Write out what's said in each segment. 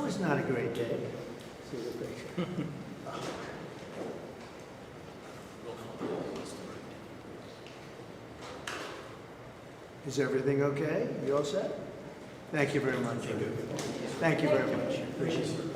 That was not a great day. See the picture. Is everything okay? You all set? Thank you very much. Thank you very much. Appreciate it.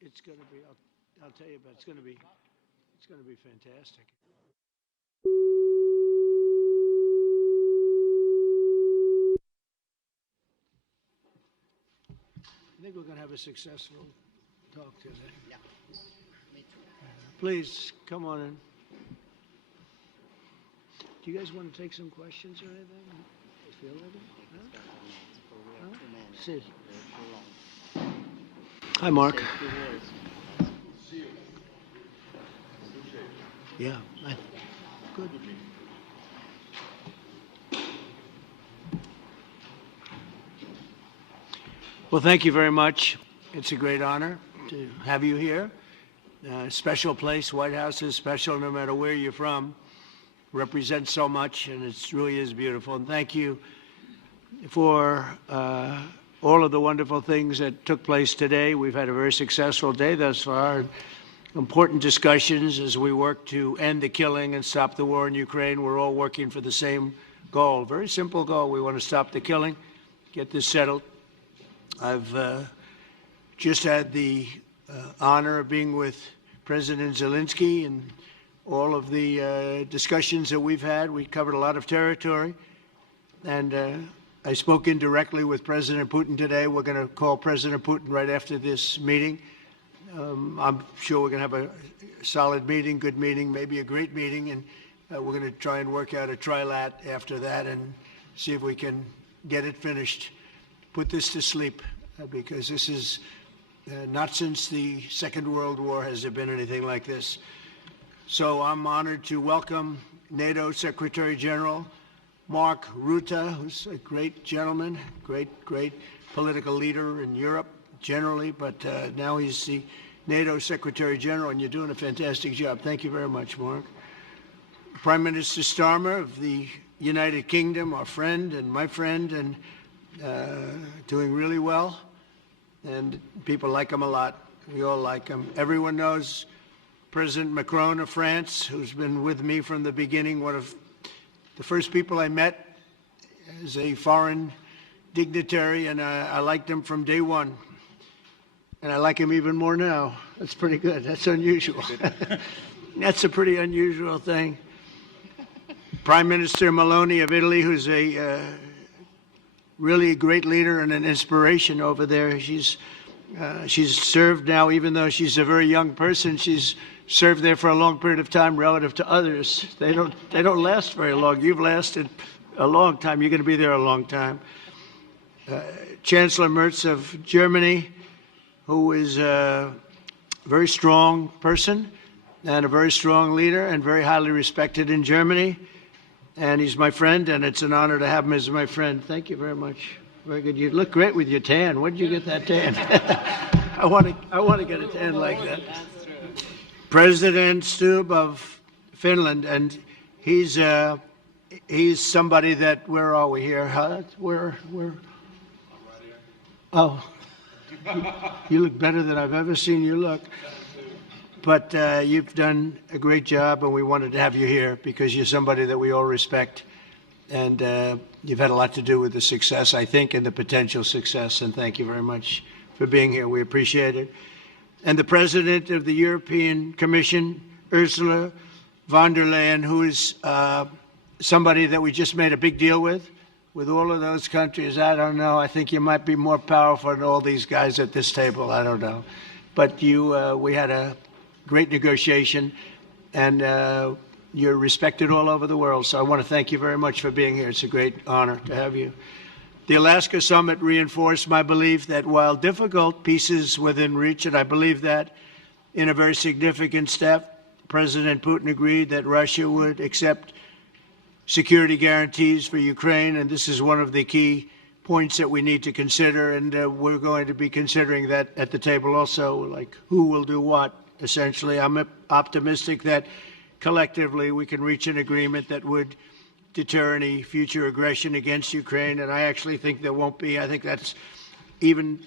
It's going to be, I'll tell you, but it's going to be fantastic. I think we're going to have a successful talk today. Yeah, me too. Please, come on in. Do you guys want to take some questions or anything? You feel ready? Huh? See. Hi, Mark. Yeah, good. Well, thank you very much. It's a great honor to have you here. Special place. White House is special no matter where you're from. Represents so much, and it really is beautiful. And thank you for all of the wonderful things that took place today. We've had a very successful day thus far. important discussions as we work to end the killing and stop the war in Ukraine. We're all working for the same goal, very simple goal. We want to stop the killing, get this settled. I've just had the honor of being with President Zelenskyy and all of the discussions that we've had. We covered a lot of territory, and I spoke indirectly with President Putin today. We're going to call President Putin right after this meeting. I'm sure we're going to have a solid meeting, good meeting, maybe a great meeting, and we're going to try and work out a trilat after that and see if we can get it finished, put this to sleep, because this is not since the Second World War has there been anything like this. So I'm honored to welcome NATO Secretary General Mark Rutte, who's a great gentleman, great political leader in Europe generally, but now he's the NATO Secretary General, and you're doing a fantastic job. Thank you very much, Mark. Prime Minister Starmer of the United Kingdom, our friend and my friend, and doing really well, and people like him a lot. We all like him. Everyone knows President Macron of France, who's been with me from the beginning, one of the first people I met as a foreign dignitary, and I liked him from day one. And I like him even more now. That's pretty good. That's unusual. That's a pretty unusual thing. Prime Minister Meloni of Italy, who's a really a great leader and an inspiration over there. She's served now, even though she's a very young person, she's served there for a long period of time relative to others. They don't last very long. You've lasted a long time. You're going to be there a long time. Chancellor Merz of Germany, who is a very strong person and a very strong leader and very highly respected in Germany. And he's my friend, and it's an honor to have him as my friend. Thank you very much. Very good. You look great with your tan. Where did you get that tan? I want to get a tan like that. President Stubb of Finland, and he's somebody that, where are we here? Where? Oh. You look better than I've ever seen you look. But you've done a great job, and we wanted to have you here because you're somebody that we all respect. And you've had a lot to do with the success, I think, and the potential success. And thank you very much for being here. We appreciate it. And the President of the European Commission, Ursula von der Leyen, who is somebody that we just made a big deal with all of those countries. I don't know. I think you might be more powerful than all these guys at this table. I don't know. But we had a great negotiation, and you're respected all over the world. So I want to thank you very much for being here. It's a great honor to have you. The Alaska Summit reinforced my belief that while difficult, peace is within reach, and I believe that in a very significant step, President Putin agreed that Russia would accept security guarantees for Ukraine, and this is one of the key points that we need to consider, and we're going to be considering that at the table also, like who will do what, essentially. I'm optimistic that collectively we can reach an agreement that would deter any future aggression against Ukraine, and I actually think there won't be. I think that's even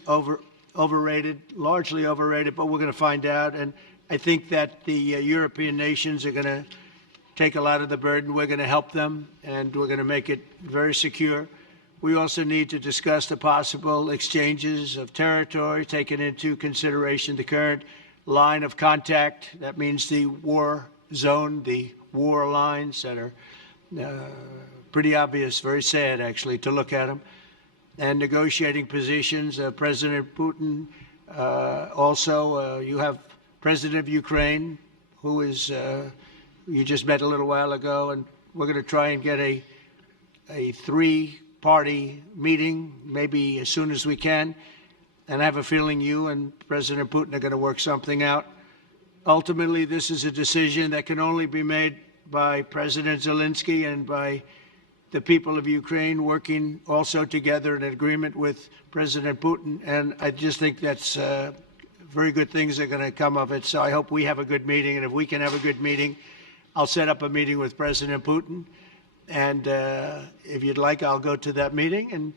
overrated, largely overrated, but we're going to find out, and I think that the European nations are going to take a lot of the burden. We're going to help them, and we're going to make it very secure. We also need to discuss the possible exchanges of territory, taking into consideration the current line of contact. That means the war zone, the war lines that are pretty obvious, very sad, actually, to look at them. And negotiating positions. President Putin, also, you have President of Ukraine, who is, you just met a little while ago, and we're going to try and get a three-party meeting, maybe as soon as we can. And I have a feeling you and President Putin are going to work something out. Ultimately, this is a decision that can only be made by President Zelenskyy and by the people of Ukraine working also together in agreement with President Putin. And I just think that's very good things are going to come of it. So I hope we have a good meeting. And if we can have a good meeting, I'll set up a meeting with President Putin. And if you'd like, I'll go to that meeting. And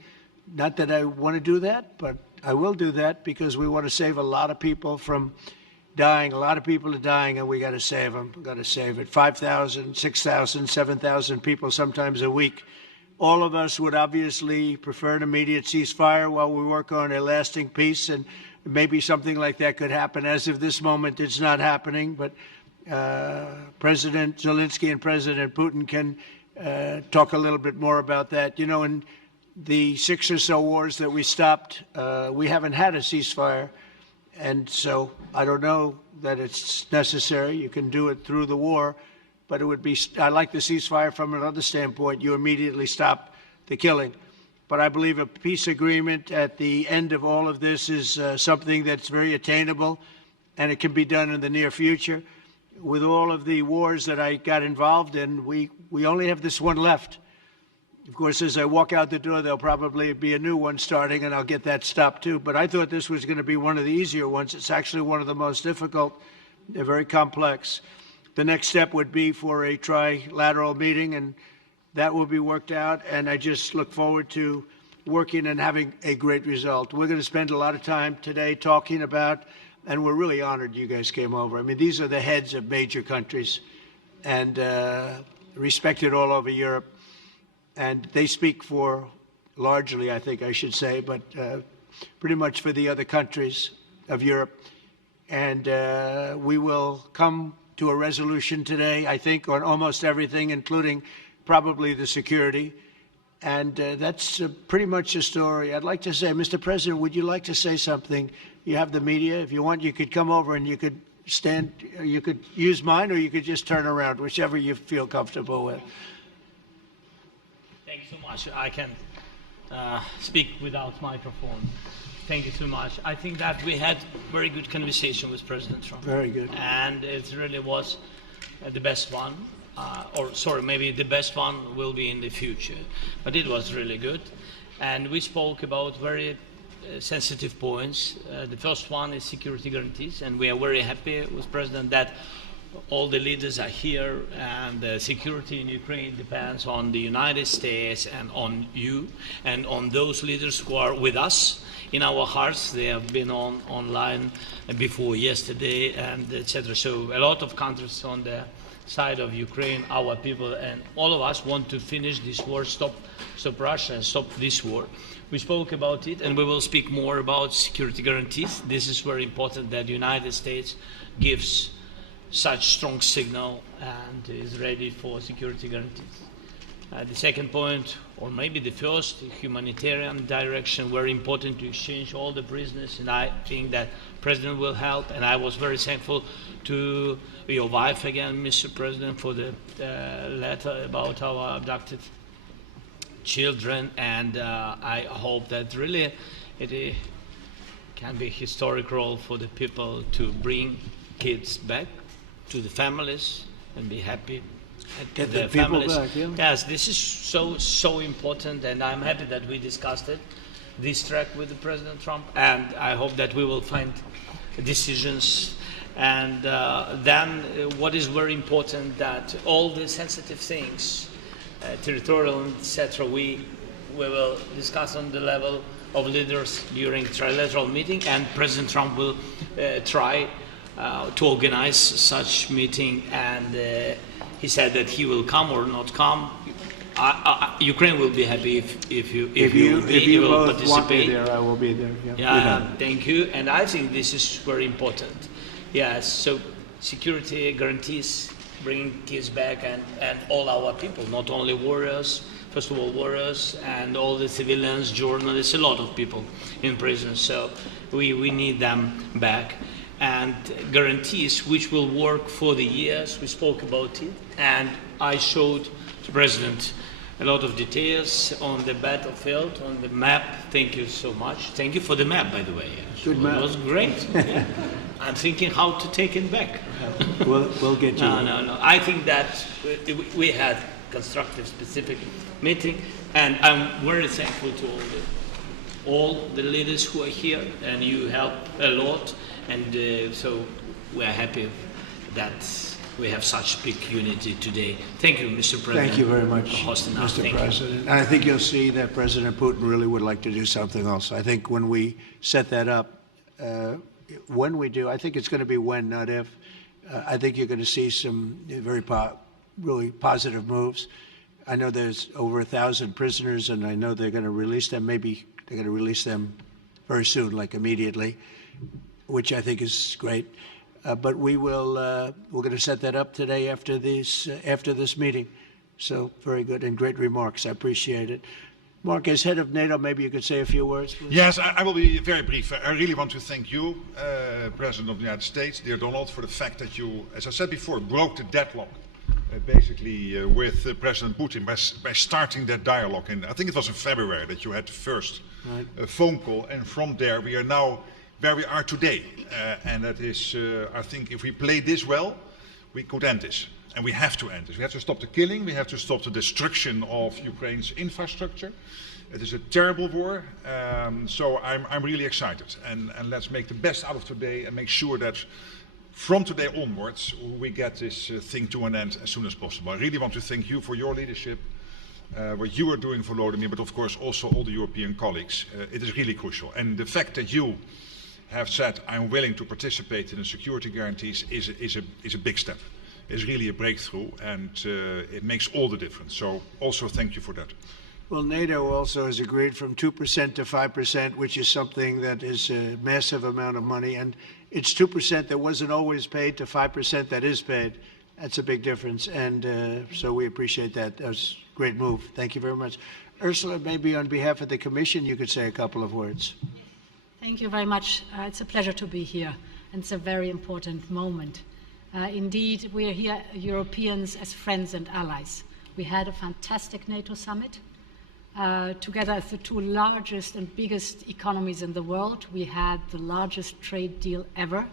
not that I want to do that, but I will do that because we want to save a lot of people from dying. A lot of people are dying, and we got to save them. We got to save it. 5,000, 6,000, 7,000 people sometimes a week. All of us would obviously prefer an immediate ceasefire while we work on a lasting peace, and maybe something like that could happen. As of this moment, it's not happening, but President Zelenskyy and President Putin can talk a little bit more about that. You know, in the 6 or so wars that we stopped, we haven't had a ceasefire, and so I don't know that it's necessary. You can do it through the war, but it would be, I like the ceasefire from another standpoint. You immediately stop the killing. But I believe a peace agreement at the end of all of this is something that's very attainable, and it can be done in the near future. With all of the wars that I got involved in, we only have this one left. Of course, as I walk out the door, there'll probably be a new one starting, and I'll get that stopped too. But I thought this was going to be one of the easier ones. It's actually one of the most difficult. They're very complex. The next step would be for a trilateral meeting, and that will be worked out. And I just look forward to working and having a great result. We're going to spend a lot of time today talking about, and we're really honored you guys came over. I mean, these are the heads of major countries and respected all over Europe. And they speak for, largely, I think I should say, but pretty much for the other countries of Europe. And we will come to a resolution today, I think, on almost everything, including probably the security. And that's pretty much the story. I'd like to say, Mr. President, would you like to say something? You have the media. If you want, you could come over and you could stand, you could use mine, or you could just turn around, whichever you feel comfortable with. Thank you so much. I can speak without microphone. Thank you so much. I think that we had very good conversation with President Trump. Very good. And it really was the best one. Or sorry, maybe the best one will be in the future. But it was really good. And we spoke about very sensitive points. The first one is security guarantees. And we are very happy with President that all the leaders are here, and the security in Ukraine depends on the United States and on you and on those leaders who are with us in our hearts. They have been online before yesterday, and etc. So a lot of countries on the side of Ukraine, our people, and all of us want to finish this war, stop Russia, and stop this war. We spoke about it, and we will speak more about security guarantees. This is very important that the United States gives such strong signal and is ready for security guarantees. The second point, or maybe the first, humanitarian direction, very important to exchange all the prisoners, and I think that President will help. And I was very thankful to your wife again, Mr. President, for the letter about our abducted children, and I hope that really it can be a historic role for the people to bring kids back to the families and be happy. Get the people back, yeah. Yes, this is so important, and I'm happy that we discussed it, this track with the President Trump, and I hope that we will find decisions. And then what is very important, that all the sensitive things, territorial, etc., we will discuss on the level of leaders during trilateral meeting, and President Trump will try to organize such meeting, and he said that he will come or not come. Ukraine will be happy if you will both participate. Want me there, I will be there. Yeah, thank you. And I think this is very important. Yes, so security guarantees, bringing kids back, and all our people, not only warriors, first of all warriors, and all the civilians, journalists, a lot of people in prison. So we need them back. And guarantees which will work for the years. We spoke about it, and I showed the President a lot of details on the battlefield, on the map. Thank you so much. Thank you for the map, by the way. Good map. It was great. Yeah. I'm thinking how to take it back. We'll get you. No. I think that we had constructive, specific meeting, and I'm very thankful to all the leaders who are here, and you help a lot. And so we are happy that we have such big unity today. Thank you, Mr. President. Thank you very much, for hosting us. Mr. President. And I think you'll see that President Putin really would like to do something else. I think when we set that up, when we do, I think it's going to be when, not if. I think you're going to see some really positive moves. I know there's over 1,000 prisoners, and I know they're going to release them. Maybe they're going to release them very soon, like immediately, which I think is great. But we're going to set that up today after this meeting. So very good and great remarks. I appreciate it. Mark, as head of NATO, maybe you could say a few words, please. Yes, I will be very brief. I really want to thank you, President of the United States, dear Donald, for the fact that you, as I said before, broke the deadlock, basically with President Putin by starting that dialogue. And I think it was in February that you had the first phone call, and from there we are now where we are today. And that is, I think, if we play this well, we could end this. And we have to end this. We have to stop the killing. We have to stop the destruction of Ukraine's infrastructure. It is a terrible war. So I'm really excited. And let's make the best out of today and make sure that from today onwards we get this thing to an end as soon as possible. I really want to thank you for your leadership, what you are doing for Volodymyr, but of course also all the European colleagues. It is really crucial. And the fact that you have said, I'm willing to participate in the security guarantees is a big step. Is really a breakthrough, and it makes all the difference. So also thank you for that. Well, NATO also has agreed from 2% to 5%, which is something that is a massive amount of money. And it's 2% that wasn't always paid to 5% that is paid. That's a big difference. And so we appreciate that. That was a great move. Thank you very much. Ursula, maybe on behalf of the Commission, you could say a couple of words. Thank you very much. It's a pleasure to be here. And it's a very important moment. Indeed, we are here, Europeans, as friends and allies. We had a fantastic NATO summit. Together as the two largest and biggest economies in the world, we had the largest trade deal ever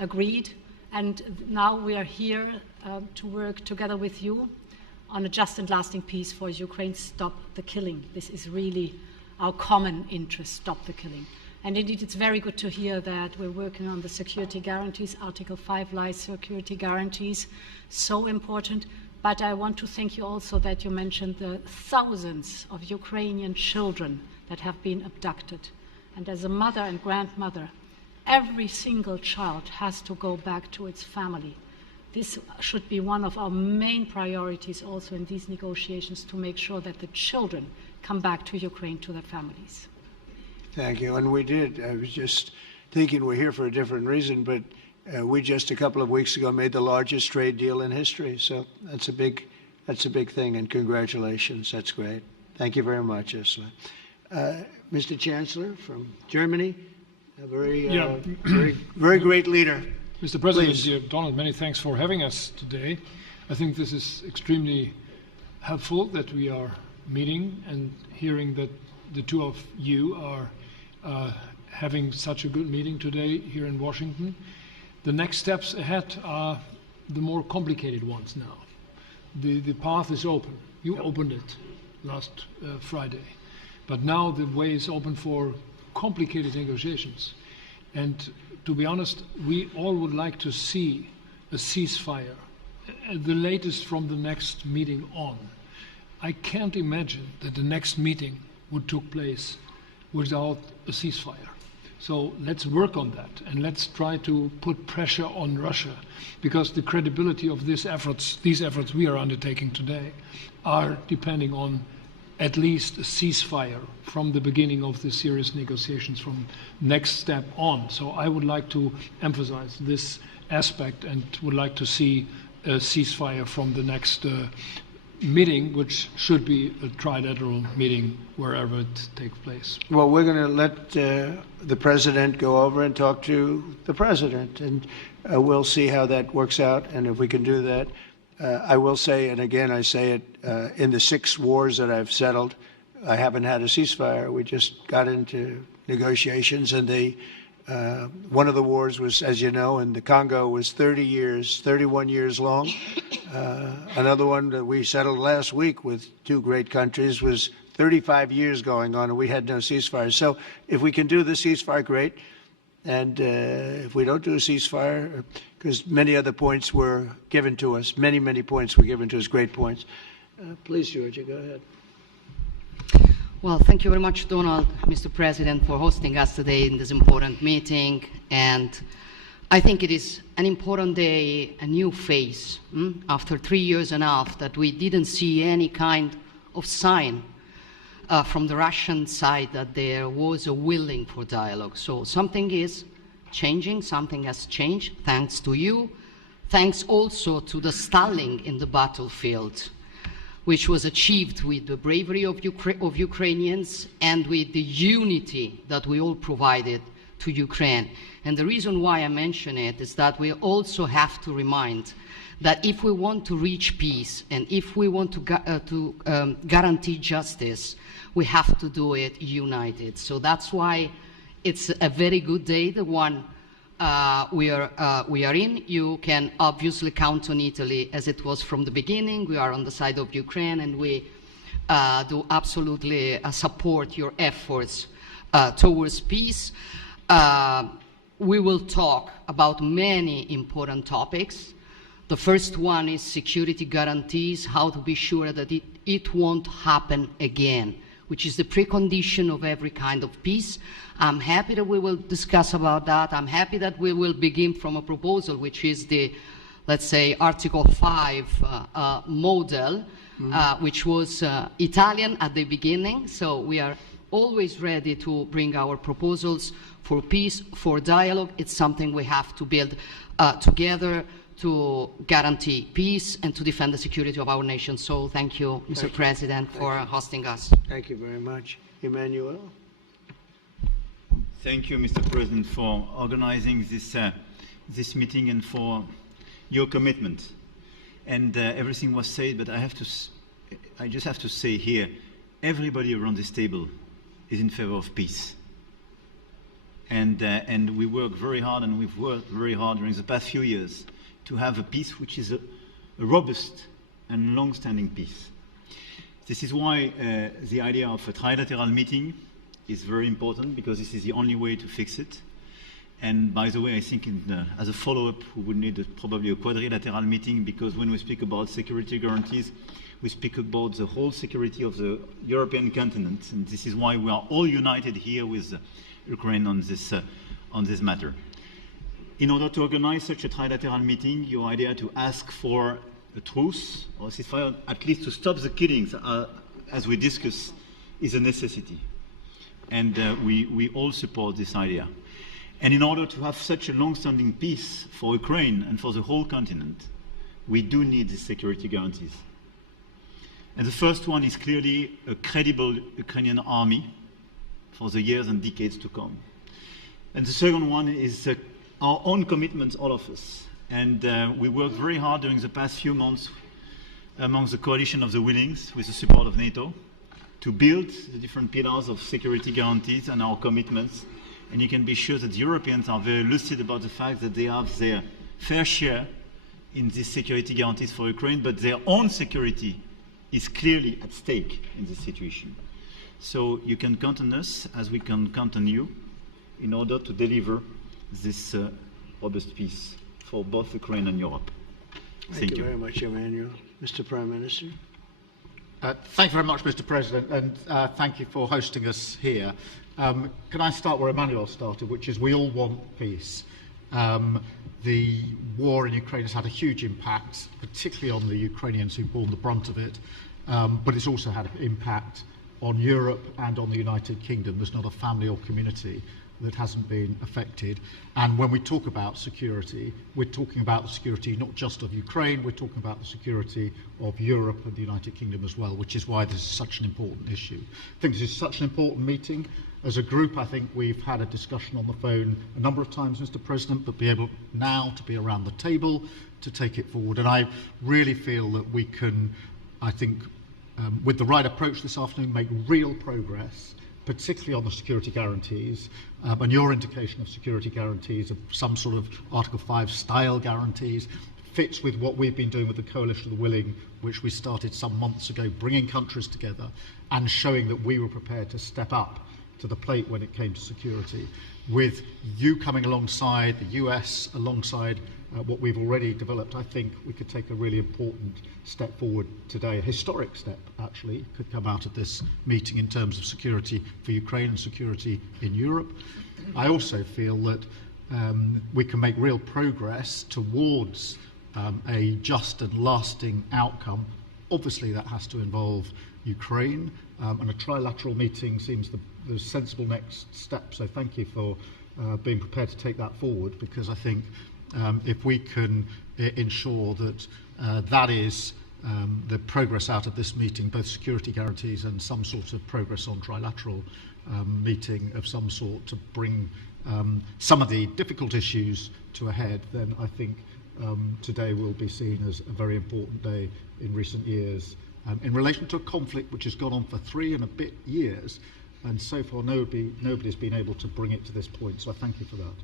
agreed. And now we are here to work together with you on a just and lasting peace for Ukraine. Stop the killing. This is really our common interest, stop the killing. And indeed, it's very good to hear that we're working on the security guarantees, Article 5 lies security guarantees, so important. But I want to thank you also that you mentioned the thousands of Ukrainian children that have been abducted. And as a mother and grandmother, every single child has to go back to its family. This should be one of our main priorities also in these negotiations, to make sure that the children come back to Ukraine, to their families. Thank you. And we did. I was just thinking we're here for a different reason, but we just a couple of weeks ago made the largest trade deal in history. So that's a big thing, and congratulations. That's great. Thank you very much, Ursula. Mr. Chancellor from Germany, a very great leader. Mr. President, Please. dear Donald, many thanks for having us today. I think this is extremely helpful that we are meeting and hearing that the two of you are having such a good meeting today here in Washington. The next steps ahead are the more complicated ones now. The path is open. You opened it last Friday. But now the way is open for complicated negotiations. And to be honest, we all would like to see a ceasefire, the latest from the next meeting on. I can't imagine that the next meeting would take place without a ceasefire. So let's work on that, and let's try to put pressure on Russia, because the credibility of these efforts we are undertaking today are depending on at least a ceasefire from the beginning of the serious negotiations from next step on. So I would like to emphasize this aspect and would like to see a ceasefire from the next meeting, which should be a trilateral meeting wherever it takes place. Well, we're going to let the president go over and talk to the president, and we'll see how that works out, and if we can do that. I will say, and again I say it, in the 6 wars that I've settled, I haven't had a ceasefire. We just got into negotiations, and one of the wars was, as you know, in the Congo was 31 years long. Another one that we settled last week with 2 great countries was 35 years going on, and we had no ceasefire. So if we can do the ceasefire, great. And if we don't do a ceasefire, because many other points were given to us, many points were given to us, great points. Please, Georgia, go ahead. Well, thank you very much, Donald, Mr. President, for hosting us today in this important meeting. And I think it is an important day, a new phase, after 3 years and a half that we didn't see any kind of sign from the Russian side that there was a willing for dialogue. So something is changing, something has changed, thanks to you, thanks also to the stalling in the battlefield, which was achieved with the bravery of Ukrainians and with the unity that we all provided to Ukraine. And the reason why I mention it is that we also have to remind that if we want to reach peace and if we want to guarantee justice, we have to do it united. So that's why it's a very good day, the one we are in. You can obviously count on Italy as it was from the beginning. We are on the side of Ukraine, and we do absolutely support your efforts towards peace. We will talk about many important topics. The first one is security guarantees, how to be sure that it won't happen again, which is the precondition of every kind of peace. I'm happy that we will discuss about that. I'm happy that we will begin from a proposal, which is the, let's say, Article 5 model, which was Italian at the beginning. So we are always ready to bring our proposals for peace, for dialogue. It's something we have to build together to guarantee peace and to defend the security of our nation. So thank you, Mr. President, for hosting us. Thank you very much. Emmanuel? Thank you, Mr. President, for organizing this meeting and for your commitment. And everything was said, but I just have to say here, everybody around this table is in favor of peace. And we work very hard, and we've worked very hard during the past few years to have a peace which is a robust and long-standing peace. This is why the idea of a trilateral meeting is very important, because this is the only way to fix it. And by the way, I think as a follow-up, we would need probably a quadrilateral meeting, because when we speak about security guarantees, we speak about the whole security of the European continent. And this is why we are all united here with Ukraine on this matter. In order to organize such a trilateral meeting, your idea to ask for a truce or ceasefire, at least to stop the killings, as we discussed, is a necessity. And we all support this idea. And in order to have such a long-standing peace for Ukraine and for the whole continent, we do need these security guarantees. And the first one is clearly a credible Ukrainian army for the years and decades to come. And the second one is our own commitments, all of us. And we worked very hard during the past few months amongst the coalition of the willings, with the support of NATO, to build the different pillars of security guarantees and our commitments. And you can be sure that the Europeans are very lucid about the fact that they have their fair share in these security guarantees for Ukraine, but their own security is clearly at stake in this situation. So you can count on us, as we can count on you, in order to deliver this robust peace for both Ukraine and Europe. Thank you very much, Emmanuel. Mr. Prime Minister? Thank you very much, Mr. President, and thank you for hosting us here. Can I start where Emmanuel started, which is we all want peace. The war in Ukraine has had a huge impact, particularly on the Ukrainians who've borne the brunt of it, but it's also had an impact on Europe and on the United Kingdom. There's not a family or community that hasn't been affected. And when we talk about security, we're talking about the security not just of Ukraine, we're talking about the security of Europe and the United Kingdom as well, which is why this is such an important issue. I think this is such an important meeting. As a group, I think we've had a discussion on the phone a number of times, Mr. President, but be able now to be around the table to take it forward. And I really feel that we can, I think, with the right approach this afternoon, make real progress, particularly on the security guarantees, and your indication of security guarantees of some sort of Article 5 style guarantees fits with what we've been doing with the Coalition of the Willing, which we started some months ago, bringing countries together and showing that we were prepared to step up to the plate when it came to security, with you coming alongside, the US alongside what we've already developed, I think we could take a really important step forward today, a historic step actually, could come out of this meeting in terms of security for Ukraine and security in Europe. I also feel that we can make real progress towards a just and lasting outcome. Obviously that has to involve Ukraine, and a trilateral meeting seems the sensible next step, so thank you for being prepared to take that forward, because I think if we can ensure that that is the progress out of this meeting, both security guarantees and some sort of progress on trilateral meeting of some sort to bring some of the difficult issues to a head, then I think today will be seen as a very important day in recent years in relation to a conflict which has gone on for 3 and a bit years, and so far nobody's been able to bring it to this point, so I thank you for that.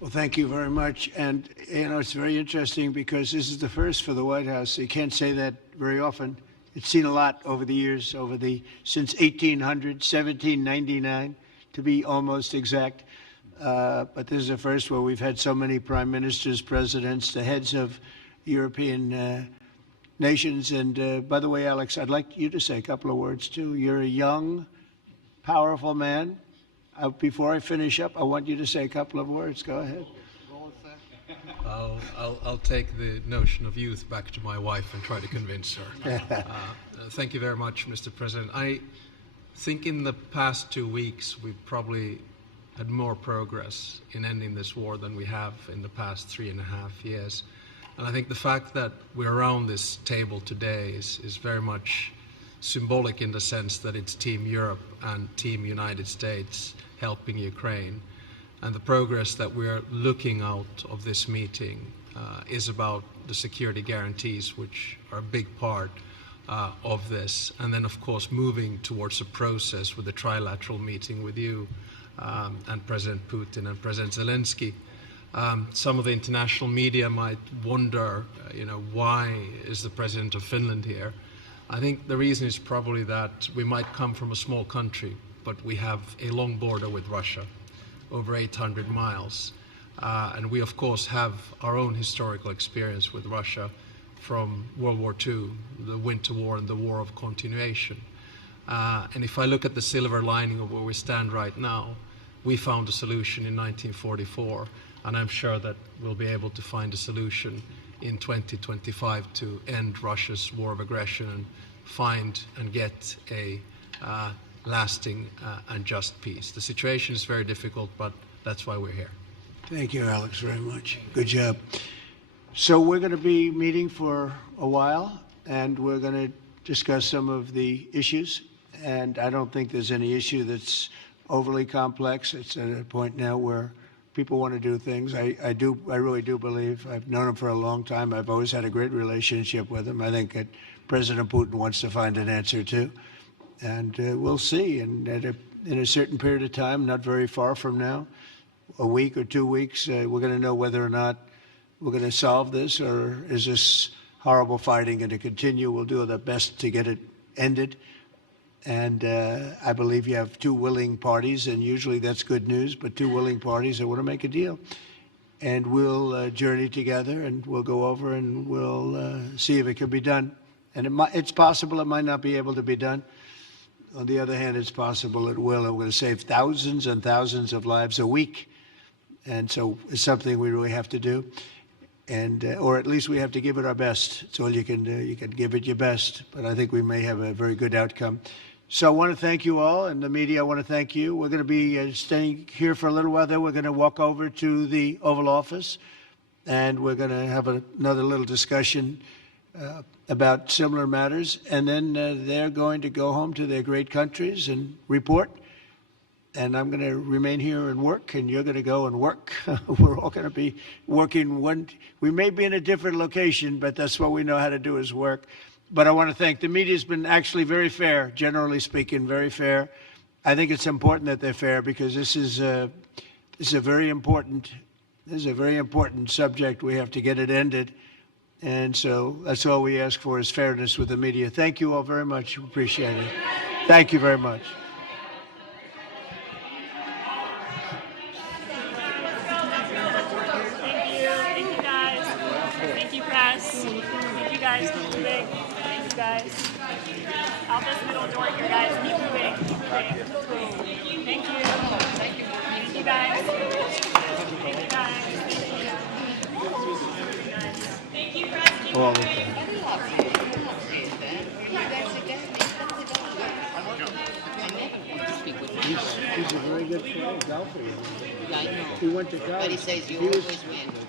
Well, thank you very much. And, you know, it's very interesting because this is the first for the White House. You can't say that very often. It's seen a lot over the years, since 1800, 1799, to be almost exact. But this is the first where we've had so many prime ministers, presidents, the heads of European nations. And by the way, Alex, I'd like you to say a couple of words too. You're a young, powerful man. Before I finish up, I want you to say a couple of words. Go ahead. I'll take the notion of youth back to my wife and try to convince her. Thank you very much, Mr. President. I think in the past 2 weeks we've probably had more progress in ending this war than we have in the past 3.5 years. And I think the fact that we're around this table today is very much symbolic in the sense that it's Team Europe and Team United States helping Ukraine. And the progress that we're looking out of this meeting is about the security guarantees, which are a big part of this. And then, of course, moving towards a process with a trilateral meeting with you and President Putin and President Zelenskyy. Some of the international media might wonder, why is the President of Finland here? I think the reason is probably that we might come from a small country, but we have a long border with Russia, over 800 miles. And we, of course, have our own historical experience with Russia from World War II, the Winter War and the War of Continuation. And if I look at the silver lining of where we stand right now, we found a solution in 1944, and I'm sure that we'll be able to find a solution in 2025 to end Russia's war of aggression and find and get a lasting and just peace. The situation is very difficult, but that's why we're here. Thank you, Alex, very much. Good job. So we're going to be meeting for a while, and we're going to discuss some of the issues. And I don't think there's any issue that's overly complex. It's at a point now where people want to do things. I really do believe. I've known him for a long time. I've always had a great relationship with him. I think that President Putin wants to find an answer too. And we'll see. And in a certain period of time, not very far from now, a week or 2 weeks, we're going to know whether or not we're going to solve this, or is this horrible fighting going to continue. We'll do our best to get it ended. And I believe you have 2 willing parties, and usually that's good news, but 2 willing parties that want to make a deal. And we'll journey together, and we'll go over, and we'll see if it can be done. And it's possible it might not be able to be done. On the other hand, it's possible it will. And we're going to save thousands and thousands of lives a week. And so it's something we really have to do. And, or at least we have to give it our best. It's all you can do. You can give it your best. But I think we may have a very good outcome. So I want to thank you all, and the media, I want to thank you. We're going to be staying here for a little while. Then we're going to walk over to the Oval Office, and we're going to have another little discussion about similar matters. And then they're going to go home to their great countries and report. And I'm going to remain here and work, and you're going to go and work. We're all going to be working we may be in a different location, but that's what we know how to do is work. But I want to thank the media. Has been actually very fair, generally speaking, very fair. I think it's important that they're fair because this is a very important subject. We have to get it ended. And so that's all we ask for is fairness with the media. Thank you all very much. Appreciate it. Thank you very much. Thank you, guys. guys. Keep moving. Thank you, guys. Out this middle door here, guys. Keep moving. Thank you. Thank you, guys. Thank you, guys. Thank you, President. Oh, he's a very good player, golfer. I know. He went to college. But he says you He was- always win.